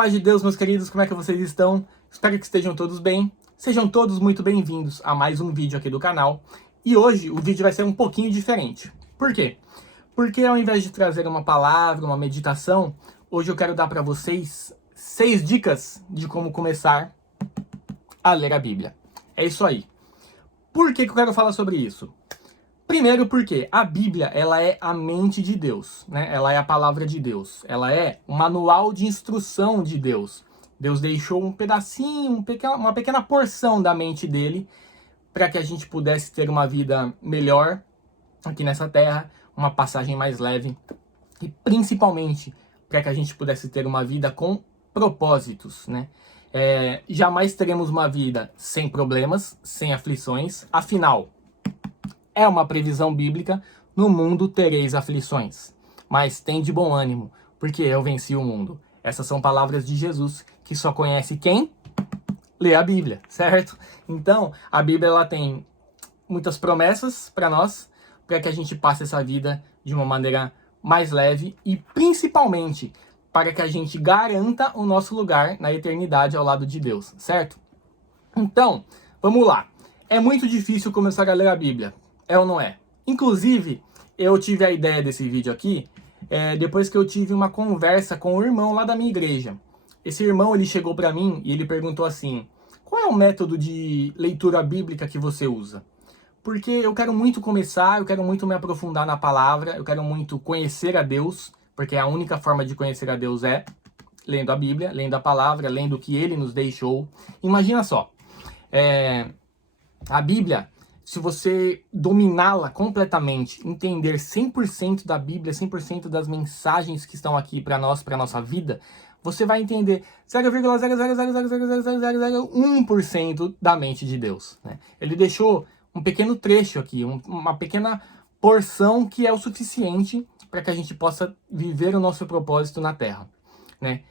Paz de Deus, meus queridos, como é que vocês estão? Espero que estejam todos bem. Sejam todos muito bem-vindos a mais um vídeo aqui do canal. E hoje o vídeo vai ser um pouquinho diferente. Por quê? Porque ao invés de trazer uma palavra, uma meditação, hoje eu quero dar para vocês 6 dicas de como começar a ler a Bíblia. É isso aí. Por que eu quero falar sobre isso? Primeiro porque a Bíblia, ela é a mente de Deus, né? Ela é a palavra de Deus. Ela é o manual de instrução de Deus. Deus deixou um pedacinho, uma pequena porção da mente dele para que a gente pudesse ter uma vida melhor aqui nessa terra, uma passagem mais leve e principalmente para que a gente pudesse ter uma vida com propósitos, né? Jamais teremos uma vida sem problemas, sem aflições, afinal, é uma previsão bíblica: no mundo tereis aflições, mas tem de bom ânimo, porque eu venci o mundo. Essas são palavras de Jesus, que só conhece quem lê a Bíblia, certo? Então, a Bíblia ela tem muitas promessas para nós, para que a gente passe essa vida de uma maneira mais leve e principalmente para que a gente garanta o nosso lugar na eternidade ao lado de Deus, certo? Então, vamos lá. É muito difícil começar a ler a Bíblia. É ou não é? Inclusive, eu tive a ideia desse vídeo aqui depois que eu tive uma conversa com o irmão lá da minha igreja. Esse irmão, ele chegou para mim e ele perguntou assim: qual é o método de leitura bíblica que você usa? Porque eu quero muito começar, eu quero muito me aprofundar na palavra, eu quero muito conhecer a Deus, porque a única forma de conhecer a Deus é lendo a Bíblia, lendo a palavra, lendo o que ele nos deixou. Imagina só, a Bíblia, se você dominá-la completamente, entender 100% da Bíblia, 100% das mensagens que estão aqui para nós, para nossa vida, você vai entender 0,0000001% da mente de Deus, né? Ele deixou um pequeno trecho aqui, uma pequena porção que é o suficiente para que a gente possa viver o nosso propósito na Terra, né?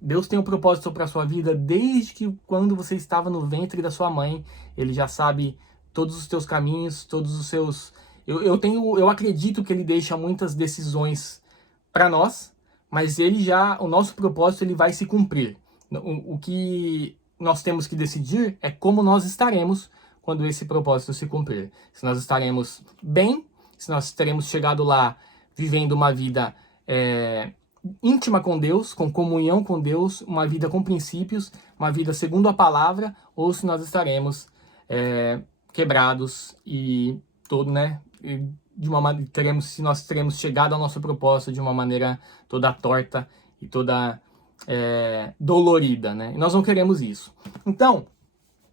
Deus tem um propósito para a sua vida desde que quando você estava no ventre da sua mãe. Ele já sabe todos os teus caminhos, todos os seus... Eu acredito que ele deixa muitas decisões para nós, mas o nosso propósito ele vai se cumprir. O que nós temos que decidir é como nós estaremos quando esse propósito se cumprir. Se nós estaremos bem, se nós teremos chegado lá vivendo uma vida íntima com Deus, com comunhão com Deus, uma vida com princípios, uma vida segundo a palavra, ou se nós estaremos quebrados e todo, né? Se nós teremos chegado ao nosso propósito de uma maneira toda torta e toda dolorida, né? E nós não queremos isso. Então,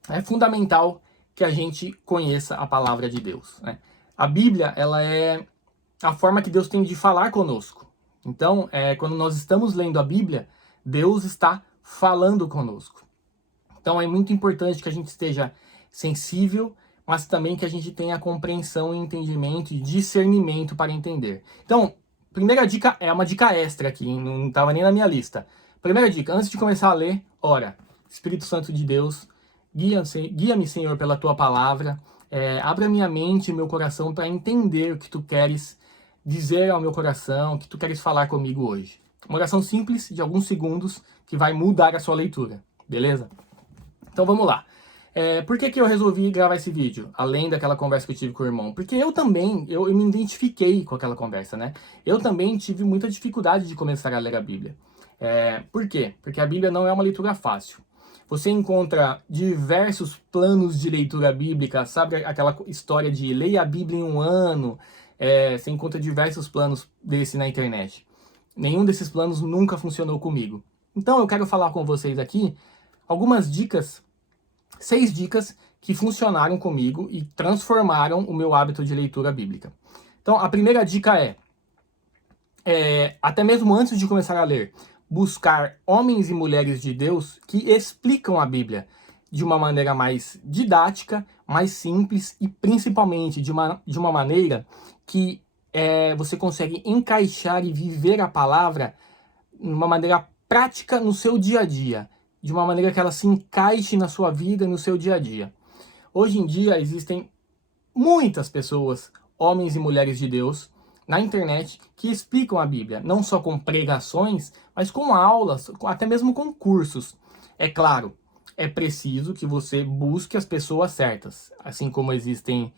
é fundamental que a gente conheça a palavra de Deus, né? A Bíblia, ela é a forma que Deus tem de falar conosco. Então, quando nós estamos lendo a Bíblia, Deus está falando conosco. Então, é muito importante que a gente esteja sensível, mas também que a gente tenha compreensão, entendimento e discernimento para entender. Então, primeira dica é uma dica extra aqui, não estava nem na minha lista. Primeira dica: antes de começar a ler, ora, Espírito Santo de Deus, guia-me, Senhor, pela Tua palavra, abra minha mente e meu coração para entender o que Tu queres dizer ao meu coração, o que Tu queres falar comigo hoje. Uma oração simples, de alguns segundos, que vai mudar a sua leitura, beleza? Então vamos lá. Por que eu resolvi gravar esse vídeo, além daquela conversa que eu tive com o irmão? Porque eu também, eu me identifiquei com aquela conversa, né? Eu também tive muita dificuldade de começar a ler a Bíblia. Por quê? Porque a Bíblia não é uma leitura fácil. Você encontra diversos planos de leitura bíblica, sabe aquela história de leia a Bíblia em um ano? Você encontra diversos planos desse na internet. Nenhum desses planos nunca funcionou comigo. Então eu quero falar com vocês aqui algumas dicas, 6 dicas que funcionaram comigo e transformaram o meu hábito de leitura bíblica. Então a primeira dica até mesmo antes de começar a ler, buscar homens e mulheres de Deus que explicam a Bíblia de uma maneira mais didática, mais simples e principalmente de uma maneira que você consegue encaixar e viver a palavra de uma maneira prática no seu dia a dia, de uma maneira que ela se encaixe na sua vida e no seu dia a dia. Hoje em dia existem muitas pessoas, homens e mulheres de Deus, na internet que explicam a Bíblia, não só com pregações, mas com aulas, até mesmo com cursos. É claro, é preciso que você busque as pessoas certas, assim como existem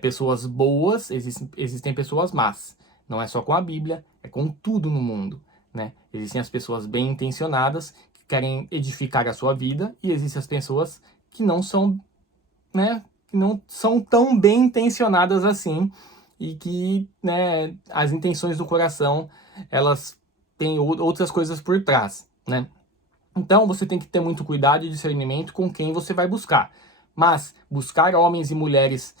pessoas boas, existem pessoas más. Não é só com a Bíblia, é com tudo no mundo, né? Existem as pessoas bem intencionadas que querem edificar a sua vida e existem as pessoas que não são, né, que não são tão bem intencionadas assim e que, né, as intenções do coração, elas têm outras coisas por trás, né? Então você tem que ter muito cuidado e discernimento com quem você vai buscar. Mas buscar homens e mulheres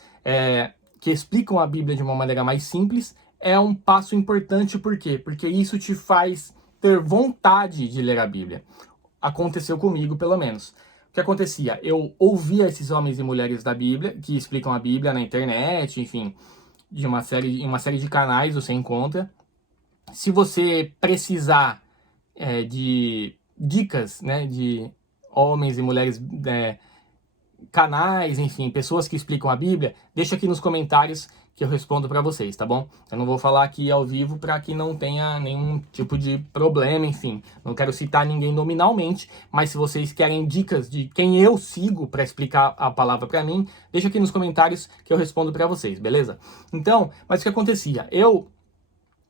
que explicam a Bíblia de uma maneira mais simples é um passo importante. Por quê? Porque isso te faz ter vontade de ler a Bíblia. Aconteceu comigo, pelo menos. O que acontecia? Eu ouvia esses homens e mulheres da Bíblia, que explicam a Bíblia na internet, enfim, em uma série de canais você encontra. Se você precisar de dicas, né, de homens e mulheres, canais, enfim, pessoas que explicam a Bíblia, deixa aqui nos comentários que eu respondo para vocês, tá bom? Eu não vou falar aqui ao vivo para que não tenha nenhum tipo de problema, enfim. Não quero citar ninguém nominalmente, mas se vocês querem dicas de quem eu sigo para explicar a palavra para mim, deixa aqui nos comentários que eu respondo para vocês, beleza? Então, mas o que acontecia? Eu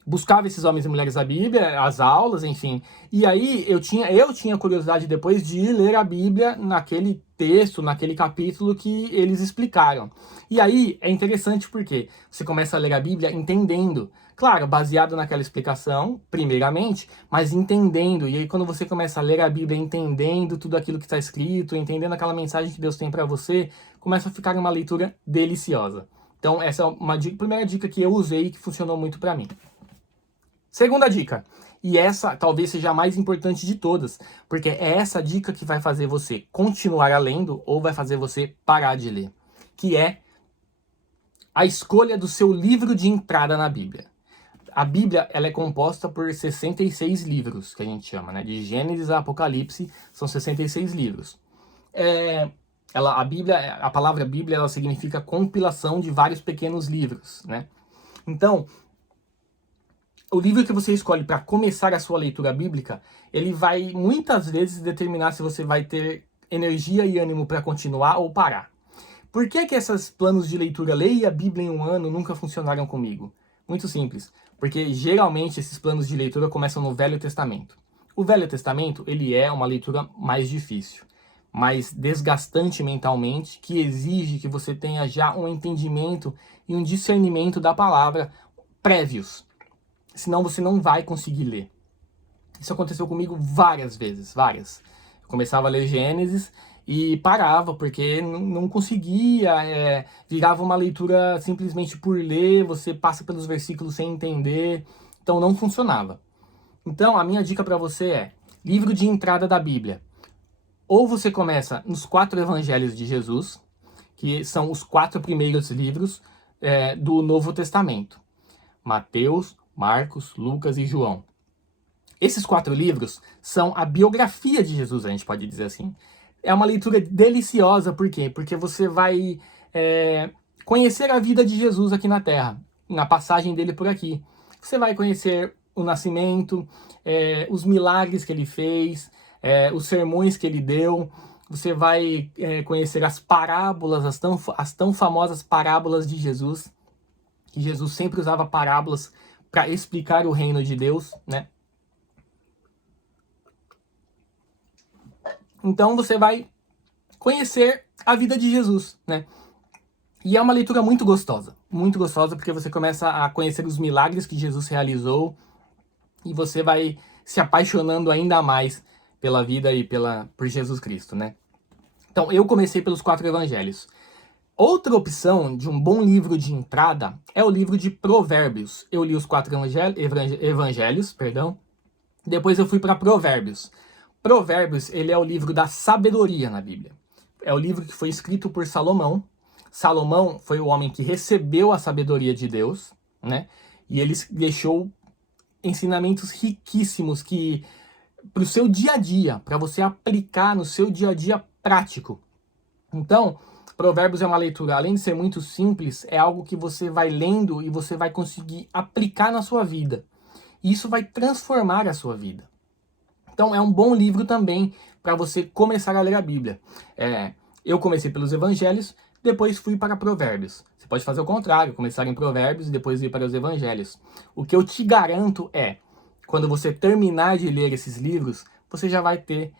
buscava esses homens e mulheres da Bíblia, as aulas, enfim. E aí eu tinha curiosidade depois de ler a Bíblia naquele texto, naquele capítulo que eles explicaram. E aí é interessante porque você começa a ler a Bíblia entendendo. Claro, baseado naquela explicação, primeiramente, mas entendendo. E aí quando você começa a ler a Bíblia entendendo tudo aquilo que está escrito, entendendo aquela mensagem que Deus tem para você, começa a ficar uma leitura deliciosa. Então essa é uma primeira dica que eu usei e que funcionou muito para mim. Segunda dica, e essa talvez seja a mais importante de todas, porque é essa dica que vai fazer você continuar lendo ou vai fazer você parar de ler, que é a escolha do seu livro de entrada na Bíblia. A Bíblia, ela é composta por 66 livros, que a gente chama, né? De Gênesis a Apocalipse, são 66 livros. A palavra Bíblia, ela significa compilação de vários pequenos livros, né? Então, o livro que você escolhe para começar a sua leitura bíblica, ele vai muitas vezes determinar se você vai ter energia e ânimo para continuar ou parar. Por que esses planos de leitura, leia a Bíblia em um ano, nunca funcionaram comigo? Muito simples, porque geralmente esses planos de leitura começam no Velho Testamento. O Velho Testamento, ele é uma leitura mais difícil, mais desgastante mentalmente, que exige que você tenha já um entendimento e um discernimento da palavra prévios. Senão você não vai conseguir ler. Isso aconteceu comigo várias vezes, várias. Eu começava a ler Gênesis e parava, porque não conseguia, virava uma leitura simplesmente por ler, você passa pelos versículos sem entender, então não funcionava. Então a minha dica para você é, livro de entrada da Bíblia. Ou você começa nos 4 evangelhos de Jesus, que são os 4 primeiros livros do Novo Testamento. Mateus, Marcos, Lucas e João. Esses 4 livros são a biografia de Jesus, a gente pode dizer assim. É uma leitura deliciosa, por quê? Porque você vai conhecer a vida de Jesus aqui na Terra, na passagem dele por aqui. Você vai conhecer o nascimento, os milagres que ele fez, os sermões que ele deu. Você vai conhecer as parábolas, as tão famosas parábolas de Jesus, que Jesus sempre usava parábolas para explicar o reino de Deus, né? Então você vai conhecer a vida de Jesus, né? E é uma leitura muito gostosa porque você começa a conhecer os milagres que Jesus realizou e você vai se apaixonando ainda mais pela vida e por Jesus Cristo, né? Então eu comecei pelos 4 evangelhos. Outra opção de um bom livro de entrada é o livro de Provérbios. Eu li os 4 evangelhos, depois eu fui para Provérbios. Provérbios, ele é o livro da sabedoria na Bíblia. É o livro que foi escrito por Salomão. Salomão foi o homem que recebeu a sabedoria de Deus, né? E ele deixou ensinamentos riquíssimos que para o seu dia a dia, para você aplicar no seu dia a dia prático. Então, Provérbios é uma leitura, além de ser muito simples, é algo que você vai lendo e você vai conseguir aplicar na sua vida. E isso vai transformar a sua vida. Então é um bom livro também para você começar a ler a Bíblia. Eu comecei pelos Evangelhos, depois fui para Provérbios. Você pode fazer o contrário, começar em Provérbios e depois ir para os Evangelhos. O que eu te garanto é, quando você terminar de ler esses livros, você já vai ter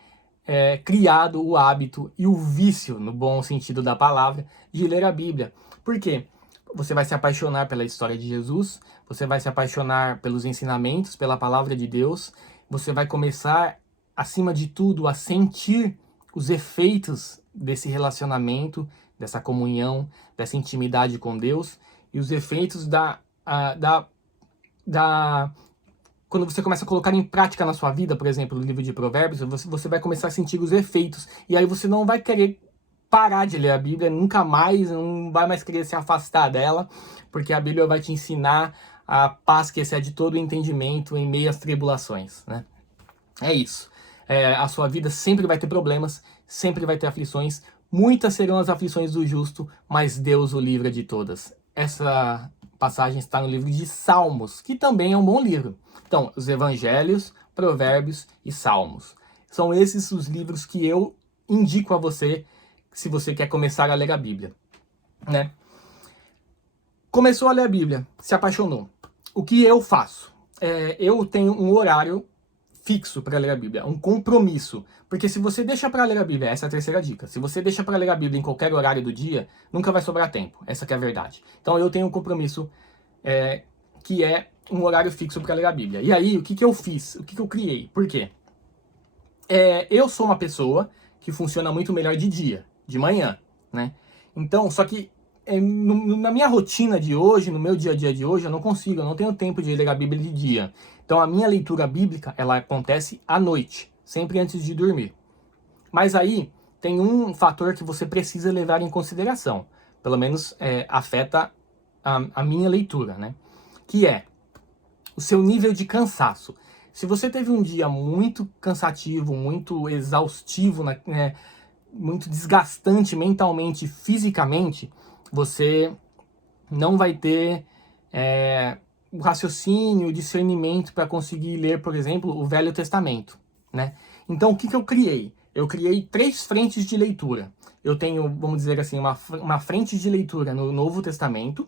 criado o hábito e o vício, no bom sentido da palavra, de ler a Bíblia. Por quê? Você vai se apaixonar pela história de Jesus, você vai se apaixonar pelos ensinamentos, pela palavra de Deus, você vai começar, acima de tudo, a sentir os efeitos desse relacionamento, dessa comunhão, dessa intimidade com Deus, e os efeitos quando você começa a colocar em prática na sua vida, por exemplo, no livro de Provérbios, você vai começar a sentir os efeitos, e aí você não vai querer parar de ler a Bíblia, nunca mais, não vai mais querer se afastar dela, porque a Bíblia vai te ensinar a paz que excede todo o entendimento em meio às tribulações, né? É isso. A sua vida sempre vai ter problemas, sempre vai ter aflições, muitas serão as aflições do justo, mas Deus o livra de todas. Essa passagem está no livro de Salmos, que também é um bom livro. Então, os Evangelhos, Provérbios e Salmos. São esses os livros que eu indico a você, se você quer começar a ler a Bíblia, né? Começou a ler a Bíblia, se apaixonou. O que eu faço? Eu tenho um horário fixo para ler a Bíblia, um compromisso. Porque se você deixa para ler a Bíblia, essa é a terceira dica, se você deixa para ler a Bíblia em qualquer horário do dia, nunca vai sobrar tempo. Essa que é a verdade. Então eu tenho um compromisso que é um horário fixo para ler a Bíblia. E aí, o que eu fiz? O que eu criei? Por quê? Eu sou uma pessoa que funciona muito melhor de dia, de manhã, né? Então, só que na minha rotina de hoje, no meu dia a dia de hoje, eu não tenho tempo de ler a Bíblia de dia. Então a minha leitura bíblica, ela acontece à noite, sempre antes de dormir. Mas aí tem um fator que você precisa levar em consideração, pelo menos afeta a minha leitura, né? Que é o seu nível de cansaço. Se você teve um dia muito cansativo, muito exaustivo, muito desgastante mentalmente e fisicamente, você não vai ter o raciocínio, o discernimento para conseguir ler, por exemplo, o Velho Testamento, né? Então, o que eu criei? Eu criei 3 frentes de leitura. Eu tenho, vamos dizer assim, uma frente de leitura no Novo Testamento,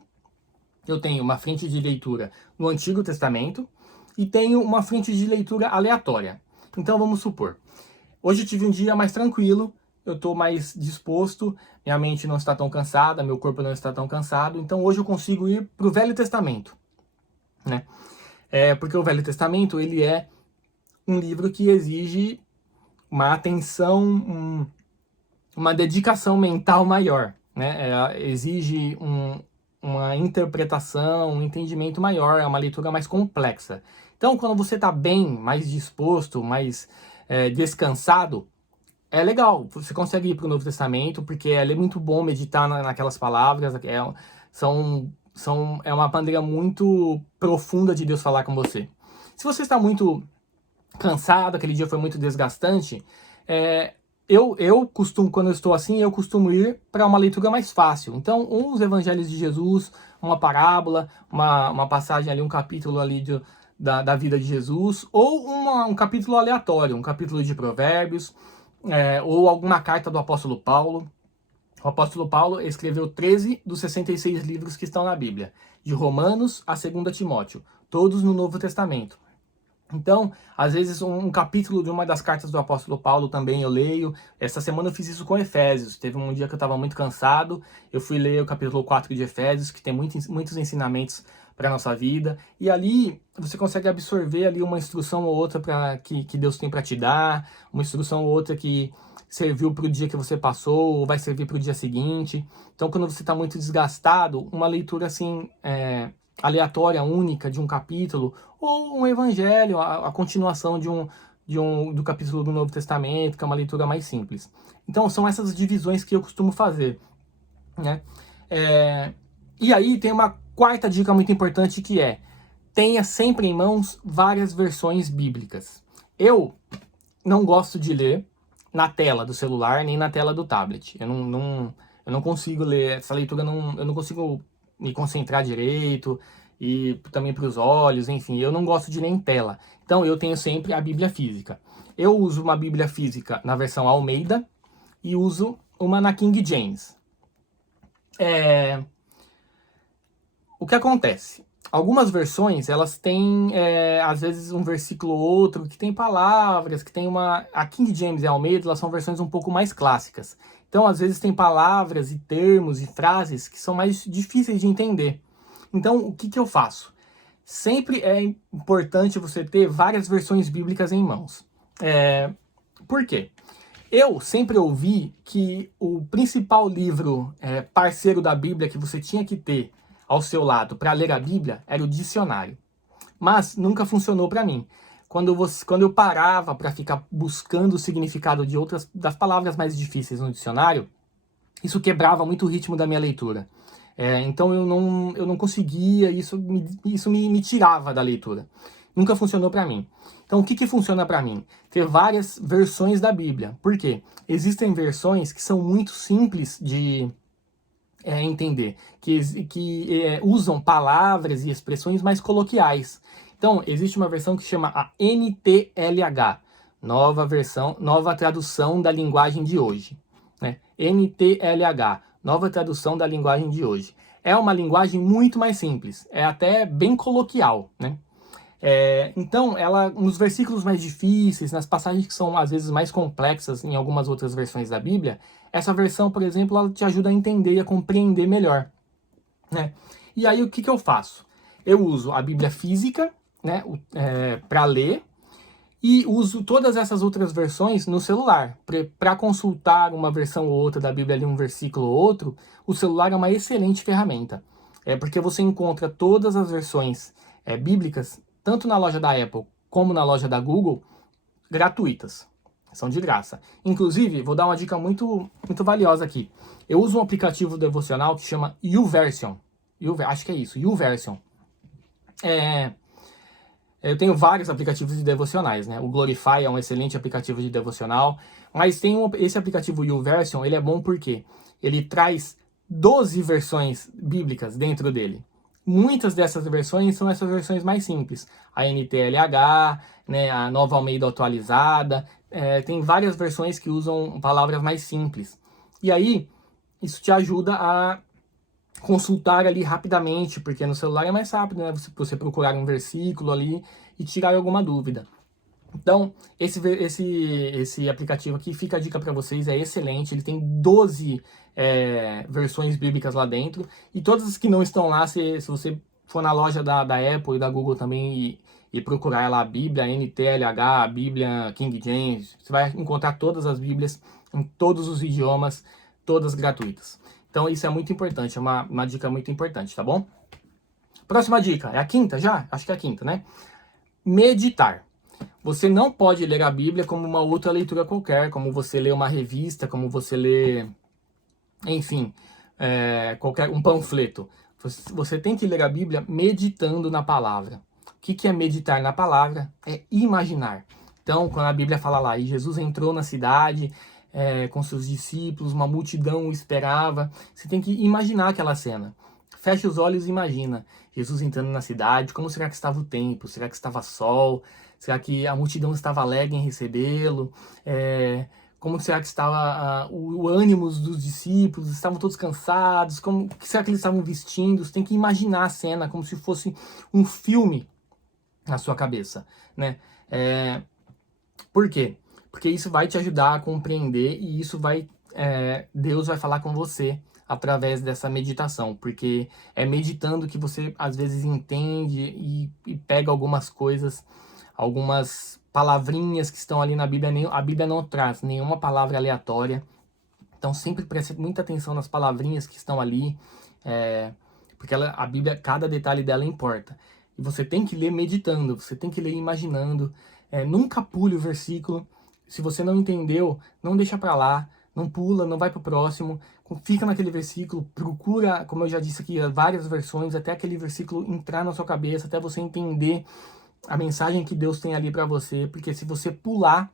eu tenho uma frente de leitura no Antigo Testamento e tenho uma frente de leitura aleatória. Então, vamos supor, hoje eu tive um dia mais tranquilo, eu estou mais disposto, minha mente não está tão cansada, meu corpo não está tão cansado, então hoje eu consigo ir para o Velho Testamento, né? Porque o Velho Testamento, ele é um livro que exige uma atenção, uma dedicação mental maior, né? Exige uma interpretação, um entendimento maior, é uma leitura mais complexa. Então, quando você está bem, mais disposto, mais descansado, é legal, você consegue ir para o Novo Testamento, porque é muito bom meditar naquelas palavras, é uma maneira muito profunda de Deus falar com você. Se você está muito cansado, aquele dia foi muito desgastante, eu costumo, quando eu estou assim, eu costumo ir para uma leitura mais fácil. Então, uns evangelhos de Jesus, uma parábola, uma passagem ali, um capítulo ali da vida de Jesus, ou um capítulo aleatório, um capítulo de Provérbios, ou alguma carta do apóstolo Paulo. O apóstolo Paulo escreveu 13 dos 66 livros que estão na Bíblia, de Romanos a 2 Timóteo, todos no Novo Testamento. Então, às vezes, um capítulo de uma das cartas do apóstolo Paulo também eu leio. Essa semana eu fiz isso com Efésios. Teve um dia que eu estava muito cansado, eu fui ler o capítulo 4 de Efésios, que tem muitos ensinamentos para a nossa vida. E ali você consegue absorver ali uma instrução ou outra que Deus tem para te dar, uma instrução ou outra que serviu para o dia que você passou, ou vai servir para o dia seguinte. Então, quando você está muito desgastado, uma leitura assim aleatória, única, de um capítulo, ou um evangelho, a continuação do capítulo do Novo Testamento, que é uma leitura mais simples. Então, são essas divisões que eu costumo fazer, né? E aí tem uma quarta dica muito importante, que é: tenha sempre em mãos várias versões bíblicas. Eu não gosto de ler na tela do celular, nem na tela do tablet. Eu Eu não consigo ler, essa leitura eu não consigo me concentrar direito, e também para os olhos, enfim, eu não gosto de ler em tela. Então eu tenho sempre a Bíblia física. Eu uso uma Bíblia física na versão Almeida e uso uma na King James. O que acontece? Algumas versões, elas têm, às vezes, um versículo ou outro que tem palavras, que tem uma... A King James e a Almeida, elas são versões um pouco mais clássicas. Então, às vezes, tem palavras e termos e frases que são mais difíceis de entender. Então, o que eu faço? Sempre é importante você ter várias versões bíblicas em mãos. Por quê? Eu sempre ouvi que o principal livro parceiro da Bíblia que você tinha que ter ao seu lado para ler a Bíblia era o dicionário. Mas nunca funcionou para mim. Quando eu parava para ficar buscando o significado de das palavras mais difíceis no dicionário, isso quebrava muito o ritmo da minha leitura. Então eu não conseguia, isso me tirava da leitura. Nunca funcionou para mim. Então o que funciona para mim? Ter várias versões da Bíblia. Por quê? Existem versões que são muito simples de entender, que usam palavras e expressões mais coloquiais. Então, existe uma versão que chama a NTLH, nova tradução da linguagem de hoje. Né? NTLH, nova tradução da linguagem de hoje. É uma linguagem muito mais simples, é até bem coloquial, né? Então, nos versículos mais difíceis, nas passagens que são às vezes mais complexas em algumas outras versões da Bíblia, essa versão, por exemplo, ela te ajuda a entender e a compreender melhor, né? E aí o que eu faço? Eu uso a Bíblia física, né, para ler, e uso todas essas outras versões no celular. Para consultar uma versão ou outra da Bíblia, ali um versículo ou outro, o celular é uma excelente ferramenta. Porque você encontra todas as versões bíblicas, tanto na loja da Apple como na loja da Google, gratuitas. São de graça. Inclusive, vou dar uma dica muito, muito valiosa aqui. Eu uso um aplicativo devocional que chama YouVersion. Acho que é isso, YouVersion. Eu tenho vários aplicativos de devocionais, né? O Glorify é um excelente aplicativo de devocional, mas tem esse aplicativo YouVersion, ele é bom porque ele traz 12 versões bíblicas dentro dele. Muitas dessas versões são essas versões mais simples. A NTLH, né, a Nova Almeida Atualizada, tem várias versões que usam palavras mais simples. E aí, isso te ajuda a consultar ali rapidamente, porque no celular é mais rápido, né? Você procurar um versículo ali e tirar alguma dúvida. Então, esse aplicativo aqui, fica a dica para vocês, é excelente. Ele tem 12 versões bíblicas lá dentro. E todas as que não estão lá, se você for na loja da Apple e da Google também e procurar lá a Bíblia, NTLH, a Bíblia King James, você vai encontrar todas as Bíblias em todos os idiomas, todas gratuitas. Então isso é muito importante, é uma dica muito importante, tá bom? Próxima dica, é a quinta já? Acho que é a quinta, né? Meditar. Você não pode ler a Bíblia como uma outra leitura qualquer, como você lê uma revista, como você lê, enfim, um panfleto. Você tem que ler a Bíblia meditando na palavra. O que é meditar na palavra? É imaginar. Então, quando a Bíblia fala lá, e Jesus entrou na cidade com seus discípulos, uma multidão o esperava, você tem que imaginar aquela cena. Fecha os olhos e imagina Jesus entrando na cidade, como será que estava o tempo? Será que estava sol? Será que a multidão estava alegre em recebê-lo? Como será que estava o ânimo dos discípulos? Estavam todos cansados? O que será que eles estavam vestindo? Você tem que imaginar a cena como se fosse um filme na sua cabeça, né? Por quê? Porque isso vai te ajudar a compreender e isso Deus vai falar com você através dessa meditação, porque é meditando que você às vezes entende e pega algumas coisas, algumas palavrinhas que estão ali na Bíblia. A Bíblia não traz nenhuma palavra aleatória, então sempre preste muita atenção nas palavrinhas que estão ali, porque a Bíblia, cada detalhe dela importa. E você tem que ler meditando, você tem que ler imaginando, nunca pule o versículo. Se você não entendeu, não deixa pra lá, não pula, não vai pro próximo, fica naquele versículo, procura, como eu já disse aqui, várias versões, até aquele versículo entrar na sua cabeça, até você entender a mensagem que Deus tem ali pra você, porque se você pular,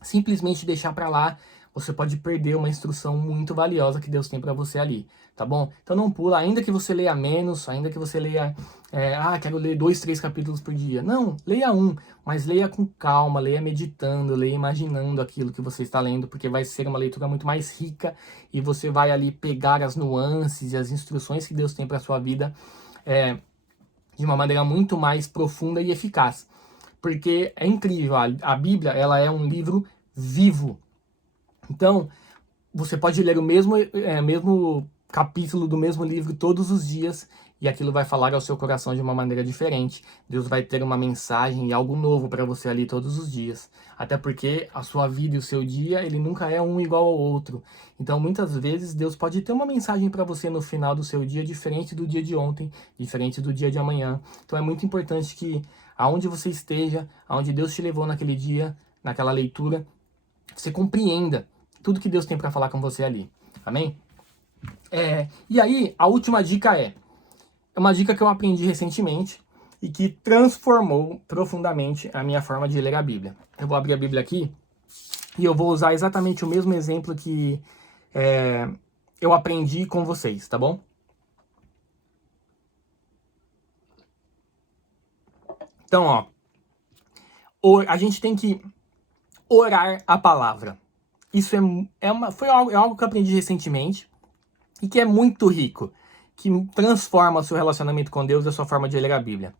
simplesmente deixar pra lá, você pode perder uma instrução muito valiosa que Deus tem para você ali, tá bom? Então não pula, ainda que você leia menos, ainda que você leia, quero ler 2, 3 capítulos por dia. Não, leia um, mas leia com calma, leia meditando, leia imaginando aquilo que você está lendo, porque vai ser uma leitura muito mais rica e você vai ali pegar as nuances e as instruções que Deus tem para sua vida de uma maneira muito mais profunda e eficaz. Porque é incrível, a Bíblia, ela é um livro vivo. Então, você pode ler o mesmo capítulo do mesmo livro todos os dias e aquilo vai falar ao seu coração de uma maneira diferente. Deus vai ter uma mensagem e algo novo para você ali todos os dias. Até porque a sua vida e o seu dia, ele nunca é um igual ao outro. Então, muitas vezes, Deus pode ter uma mensagem para você no final do seu dia diferente do dia de ontem, diferente do dia de amanhã. Então, é muito importante que aonde você esteja, aonde Deus te levou naquele dia, naquela leitura, você compreenda tudo que Deus tem para falar com você ali. Amém? E aí, a última dica é uma dica que eu aprendi recentemente e que transformou profundamente a minha forma de ler a Bíblia. Eu vou abrir a Bíblia aqui e eu vou usar exatamente o mesmo exemplo que eu aprendi com vocês, tá bom? Então, a gente tem que orar a palavra. Isso foi algo que eu aprendi recentemente e que é muito rico, que transforma o seu relacionamento com Deus e a sua forma de ler a Bíblia.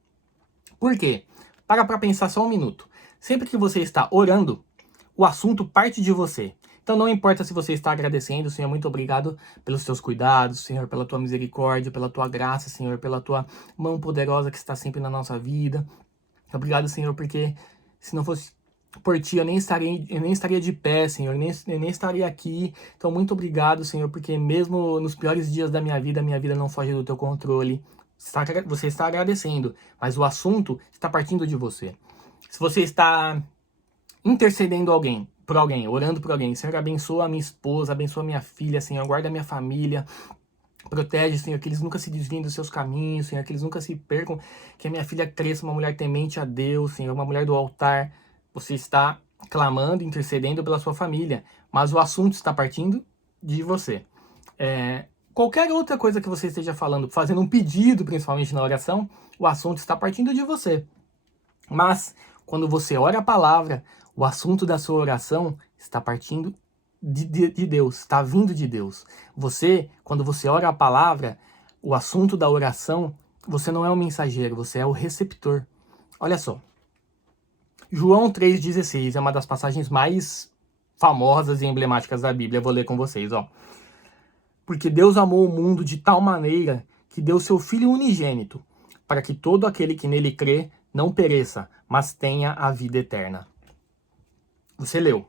Por quê? Para pensar só um minuto. Sempre que você está orando, o assunto parte de você. Então não importa se você está agradecendo, Senhor, muito obrigado pelos teus cuidados, Senhor, pela tua misericórdia, pela tua graça, Senhor, pela tua mão poderosa que está sempre na nossa vida. Obrigado, Senhor, porque se não fosse por ti, eu nem estaria de pé, Senhor, eu nem estaria aqui. Então, muito obrigado, Senhor, porque mesmo nos piores dias da minha vida não foge do teu controle. Você está agradecendo, mas o assunto está partindo de você. Se você está intercedendo por alguém, orando por alguém, Senhor, abençoa a minha esposa, abençoa a minha filha, Senhor, guarda a minha família. Protege, Senhor, que eles nunca se desviem dos seus caminhos, Senhor, que eles nunca se percam, que a minha filha cresça uma mulher temente a Deus, Senhor, uma mulher do altar. Você está clamando, intercedendo pela sua família, mas o assunto está partindo de você. Qualquer outra coisa que você esteja falando, fazendo um pedido, principalmente na oração, o assunto está partindo de você. Mas, quando você ora a palavra, o assunto da sua oração está partindo de Deus, está vindo de Deus. Quando você ora a palavra, o assunto da oração, você não é o mensageiro, você é o receptor. Olha só. João 3,16 é uma das passagens mais famosas e emblemáticas da Bíblia. Eu vou ler com vocês, ó. Porque Deus amou o mundo de tal maneira que deu seu Filho unigênito, para que todo aquele que nele crê não pereça, mas tenha a vida eterna. Você leu.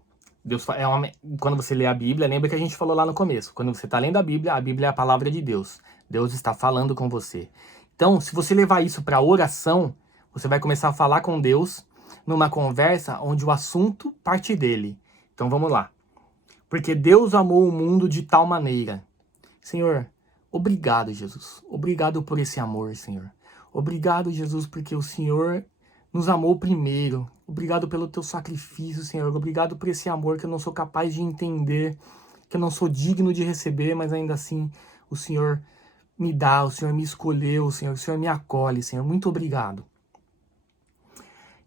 Quando você lê a Bíblia, lembra que a gente falou lá no começo. Quando você está lendo a Bíblia é a palavra de Deus. Deus está falando com você. Então, se você levar isso para oração, você vai começar a falar com Deus numa conversa onde o assunto parte dele. Então vamos lá. Porque Deus amou o mundo de tal maneira. Senhor, obrigado, Jesus. Obrigado por esse amor, Senhor. Obrigado, Jesus, porque o Senhor nos amou primeiro. Obrigado pelo teu sacrifício, Senhor. Obrigado por esse amor que eu não sou capaz de entender, que eu não sou digno de receber, mas ainda assim o Senhor me dá, o Senhor me escolheu, Senhor, o Senhor me acolhe, Senhor. Muito obrigado.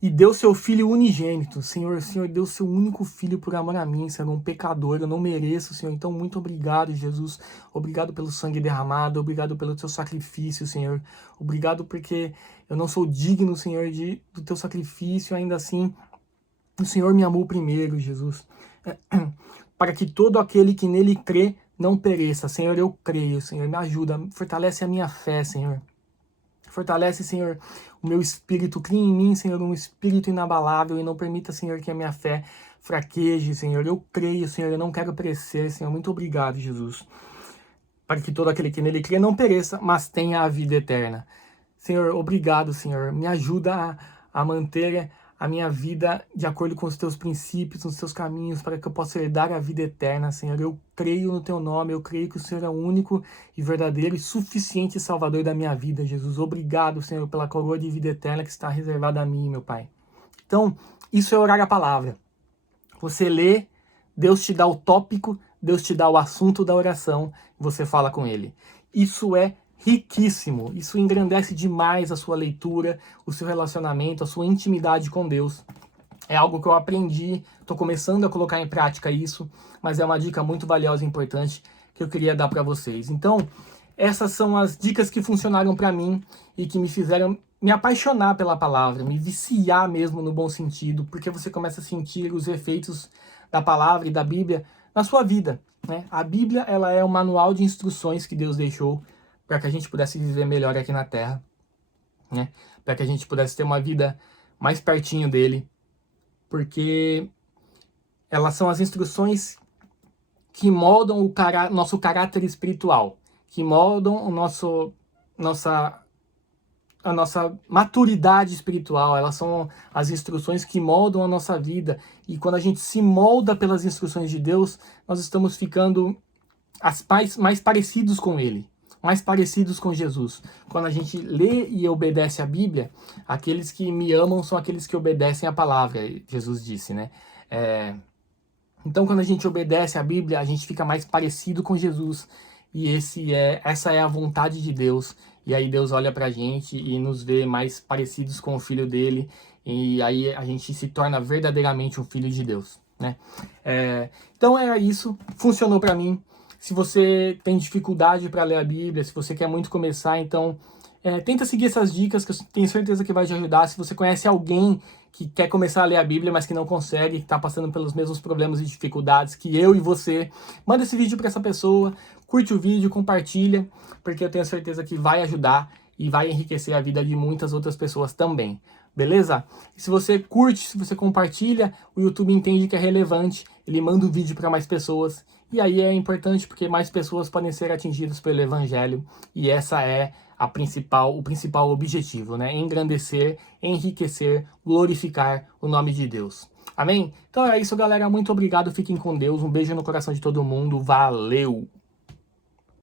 E deu seu Filho unigênito, Senhor. O Senhor deu seu único Filho por amor a mim, Senhor, um pecador. Eu não mereço, Senhor. Então, muito obrigado, Jesus. Obrigado pelo sangue derramado. Obrigado pelo teu sacrifício, Senhor. Obrigado porque eu não sou digno, Senhor, do teu sacrifício. Ainda assim, o Senhor me amou primeiro, Jesus. Para que todo aquele que nele crê não pereça. Senhor, eu creio, Senhor. Me ajuda, fortalece a minha fé, Senhor. Fortalece, Senhor, o meu espírito. Cria em mim, Senhor, um espírito inabalável e não permita, Senhor, que a minha fé fraqueje, Senhor. Eu creio, Senhor, eu não quero perecer, Senhor. Muito obrigado, Jesus. Para que todo aquele que nele crê não pereça, mas tenha a vida eterna. Senhor, obrigado, Senhor. Me ajuda a manter a minha vida de acordo com os teus princípios, os teus caminhos, para que eu possa herdar a vida eterna, Senhor. Eu creio no teu nome, eu creio que o Senhor é o único e verdadeiro e suficiente Salvador da minha vida, Jesus. Obrigado, Senhor, pela coroa de vida eterna que está reservada a mim, meu Pai. Então, isso é orar a palavra. Você lê Deus te dá o tópico, Deus te dá o assunto da oração, e você fala com ele. Isso é riquíssimo, isso engrandece demais a sua leitura, o seu relacionamento, a sua intimidade com Deus. É algo que eu aprendi, estou começando a colocar em prática isso, mas é uma dica muito valiosa e importante que eu queria dar para vocês. Então, essas são as dicas que funcionaram para mim e que me fizeram me apaixonar pela palavra, me viciar mesmo no bom sentido, porque você começa a sentir os efeitos da palavra e da Bíblia na sua vida, né? A Bíblia, ela é um manual de instruções que Deus deixou para que a gente pudesse viver melhor aqui na Terra, né? Para que a gente pudesse ter uma vida mais pertinho dele, porque elas são as instruções que moldam o nosso caráter espiritual, que moldam a nossa maturidade espiritual. Elas são as instruções que moldam a nossa vida, e quando a gente se molda pelas instruções de Deus, nós estamos ficando mais parecidos com Ele, mais parecidos com Jesus. Quando a gente lê e obedece a Bíblia, aqueles que me amam são aqueles que obedecem a palavra, Jesus disse, né? Então, quando a gente obedece a Bíblia, a gente fica mais parecido com Jesus, e essa é a vontade de Deus. E aí Deus olha pra gente e nos vê mais parecidos com o Filho dele, e aí a gente se torna verdadeiramente um filho de Deus, né? Então era isso, funcionou pra mim. Se você tem dificuldade para ler a Bíblia, se você quer muito começar, então tenta seguir essas dicas, que eu tenho certeza que vai te ajudar. Se você conhece alguém que quer começar a ler a Bíblia, mas que não consegue, que está passando pelos mesmos problemas e dificuldades que eu e você, manda esse vídeo para essa pessoa, curte o vídeo, compartilha, porque eu tenho certeza que vai ajudar e vai enriquecer a vida de muitas outras pessoas também. Beleza? E se você curte, se você compartilha, o YouTube entende que é relevante, ele manda o vídeo para mais pessoas, e aí é importante porque mais pessoas podem ser atingidas pelo Evangelho, e essa é o principal objetivo, né? Engrandecer, enriquecer, glorificar o nome de Deus. Amém? Então é isso, galera. Muito obrigado, fiquem com Deus, um beijo no coração de todo mundo, valeu!